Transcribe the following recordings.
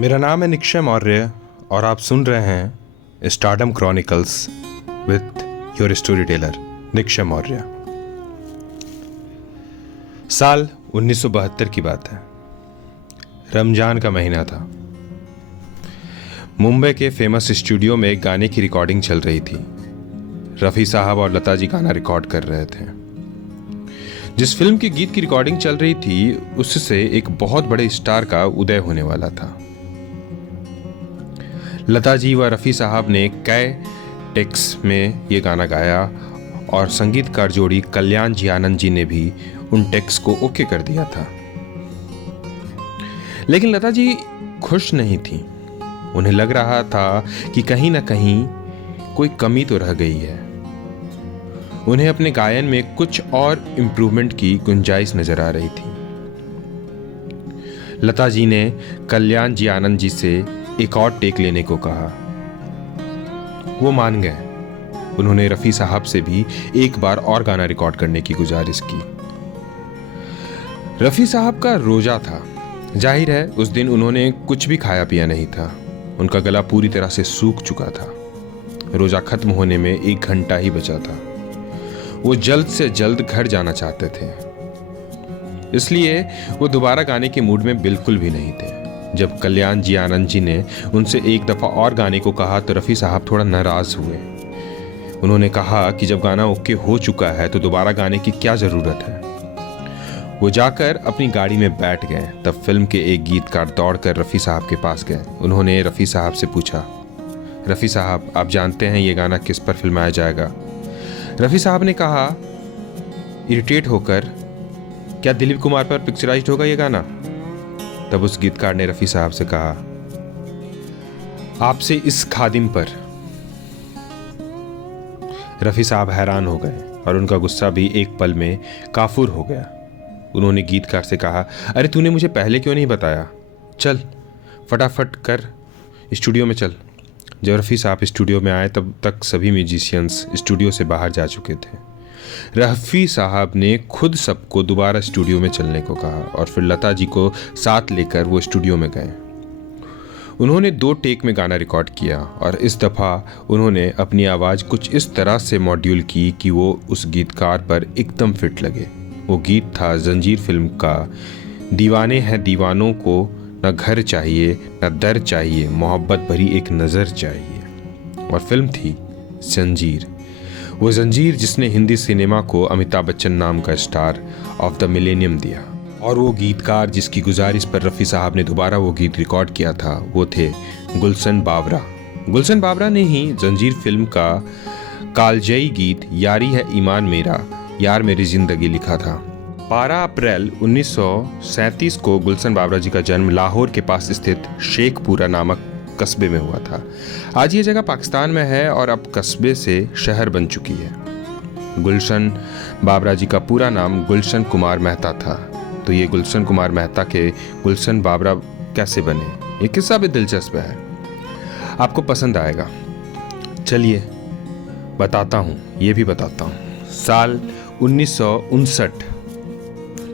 मेरा नाम है निक्षय मौर्य और आप सुन रहे हैं stardom chronicles with your story teller Nikshay Maurya. साल 1972 की बात है। रमजान का महीना था। मुंबई के फेमस स्टूडियो में एक गाने की रिकॉर्डिंग चल रही थी। रफ़ी साहब और लता जी गाना रिकॉर्ड कर रहे थे। जिस फिल्म के गीत की रिकॉर्डिंग चल रही थी उससे एक बहुत बड़े स्टार का उदय होने वाला था। लता जी व रफ़ी साहब ने कई टेक्स में ये गाना गाया और संगीतकार जोड़ी कल्याण जी आनंद जी ने भी उन टेक्स को ओके कर दिया था। लेकिन लता जी खुश नहीं थी। उन्हें लग रहा था कि कहीं ना कहीं कोई कमी तो रह गई है। उन्हें अपने गायन में कुछ और इम्प्रूवमेंट की गुंजाइश नजर आ रही थी। लता जी ने कल्याण जी आनंद जी से एक और टेक लेने को कहा। वो मान गए। उन्होंने रफ़ी साहब से भी एक बार और गाना रिकॉर्ड करने की गुजारिश की। रफ़ी साहब का रोजा था। जाहिर है उस दिन उन्होंने कुछ भी खाया पिया नहीं था। उनका गला पूरी तरह से सूख चुका था। रोजा खत्म होने में 1 घंटा ही बचा था। वो जल्द से जल्द घर जाना चाहते थे, इसलिए वो दोबारा गाने के मूड में बिल्कुल भी नहीं थे। जब कल्याण जी आनंद जी ने उनसे एक दफ़ा और गाने को कहा तो रफ़ी साहब थोड़ा नाराज़ हुए। उन्होंने कहा कि जब गाना ओके हो चुका है तो दोबारा गाने की क्या ज़रूरत है। वो जाकर अपनी गाड़ी में बैठ गए। तब फिल्म के एक गीतकार दौड़कर रफ़ी साहब के पास गए। उन्होंने रफ़ी साहब से पूछा, रफ़ी साहब आप जानते हैं ये गाना किस पर फिल्माया जाएगा? रफ़ी साहब ने कहा इरिटेट होकर, क्या दिलीप कुमार पर पिक्चराइज्ड होगा ये गाना? तब उस गीतकार ने रफ़ी साहब से कहा, आपसे इस खादिम पर। रफ़ी साहब हैरान हो गए और उनका गुस्सा भी एक पल में काफूर हो गया। उन्होंने गीतकार से कहा, अरे तूने मुझे पहले क्यों नहीं बताया? चल फटाफट कर स्टूडियो में चल। जब रफ़ी साहब स्टूडियो में आए तब तक सभी म्यूजिशियंस स्टूडियो से बाहर जा चुके थे। रफ़ी साहब ने खुद सबको दोबारा स्टूडियो में चलने को कहा और फिर लता जी को साथ लेकर वो स्टूडियो में गए। उन्होंने 2 टेक में गाना रिकॉर्ड किया और इस दफ़ा उन्होंने अपनी आवाज़ कुछ इस तरह से मॉड्यूल की कि वो उस गीतकार पर एकदम फिट लगे। वो गीत था जंजीर फिल्म का, दीवाने हैं दीवानों को न घर चाहिए न दर चाहिए, मोहब्बत भरी एक नज़र चाहिए। और फिल्म थी जंजीर। वो जंजीर जिसने हिंदी सिनेमा को अमिताभ बच्चन नाम का स्टार ऑफ द मिलेनियम दिया। और वो गीतकार जिसकी गुजारिश पर रफ़ी साहब ने दोबारा वो गीत रिकॉर्ड किया था वो थे गुलशन बावरा। गुलशन बावरा ने ही जंजीर फिल्म का कालजयी गीत यारी है ईमान मेरा यार मेरी ज़िंदगी लिखा था। 12 अप्रैल 1937 को गुलशन बावरा जी का जन्म लाहौर के पास स्थित शेखपुरा नामक कस्बे में हुआ था। आज ये जगह पाकिस्तान में है और अब कस्बे से शहर बन चुकी है। गुलशन बावरा जी का पूरा नाम गुलशन कुमार मेहता था। तो ये गुलशन कुमार मेहता के गुलशन बावरा कैसे बने, ये किस्सा भी दिलचस्प है, आपको पसंद आएगा। चलिए बताता हूँ, ये भी बताता हूँ। साल 1959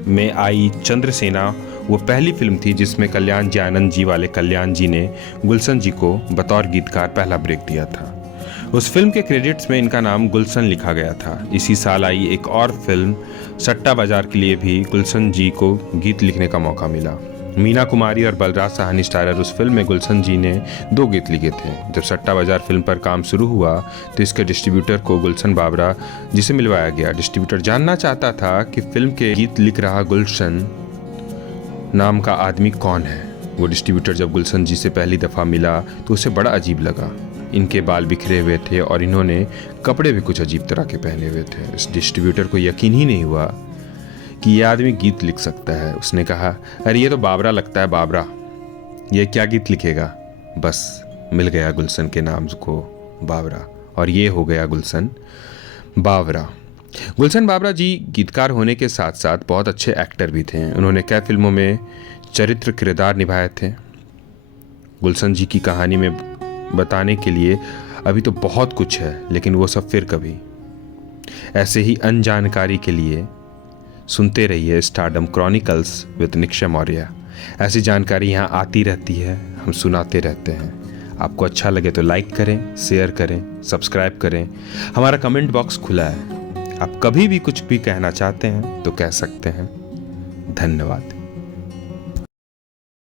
में आई चंद्रसेना वो पहली फिल्म थी जिसमें कल्याण जी आनंद जी वाले कल्याण जी ने गुलशन जी को बतौर गीतकार पहला ब्रेक दिया था। उस फिल्म के क्रेडिट्स में इनका नाम गुलशन लिखा गया था। इसी साल आई एक और फिल्म सट्टा बाजार के लिए भी गुलशन जी को गीत लिखने का मौका मिला। मीना कुमारी और बलराज साहनी स्टारर उस फिल्म में गुलशन जी ने 2 गीत लिखे थे। जब सट्टा बाजार फिल्म पर काम शुरू हुआ तो इसके डिस्ट्रीब्यूटर को गुलशन बावरा जिसे मिलवाया गया। डिस्ट्रीब्यूटर जानना चाहता था कि फिल्म के गीत लिख रहा गुलशन नाम का आदमी कौन है। वो डिस्ट्रीब्यूटर जब गुलशन जी से पहली दफ़ा मिला तो उसे बड़ा अजीब लगा। इनके बाल बिखरे हुए थे और इन्होंने कपड़े भी कुछ अजीब तरह के पहने हुए थे। इस डिस्ट्रीब्यूटर को यकीन ही नहीं हुआ कि ये आदमी गीत लिख सकता है। उसने कहा, अरे ये तो बाबरा लगता है, बाबरा ये क्या गीत लिखेगा? बस मिल गया गुलशन के नाम को बाबरा और ये हो गया गुलशन बावरा। गुलशन बावरा जी गीतकार होने के साथ साथ बहुत अच्छे एक्टर भी थे। उन्होंने कई फिल्मों में चरित्र किरदार निभाए थे। गुलशन जी की कहानी में बताने के लिए अभी तो बहुत कुछ है, लेकिन वो सब फिर कभी। ऐसे ही अन्य जानकारी के लिए सुनते रहिए stardom chronicles with Nikshay Maurya. ऐसी जानकारी यहाँ आती रहती है, हम सुनाते रहते हैं। आपको अच्छा लगे तो लाइक करें, शेयर करें, सब्सक्राइब करें। हमारा कमेंट बॉक्स खुला है। आप कभी भी कुछ भी कहना चाहते हैं तो कह सकते हैं। धन्यवाद।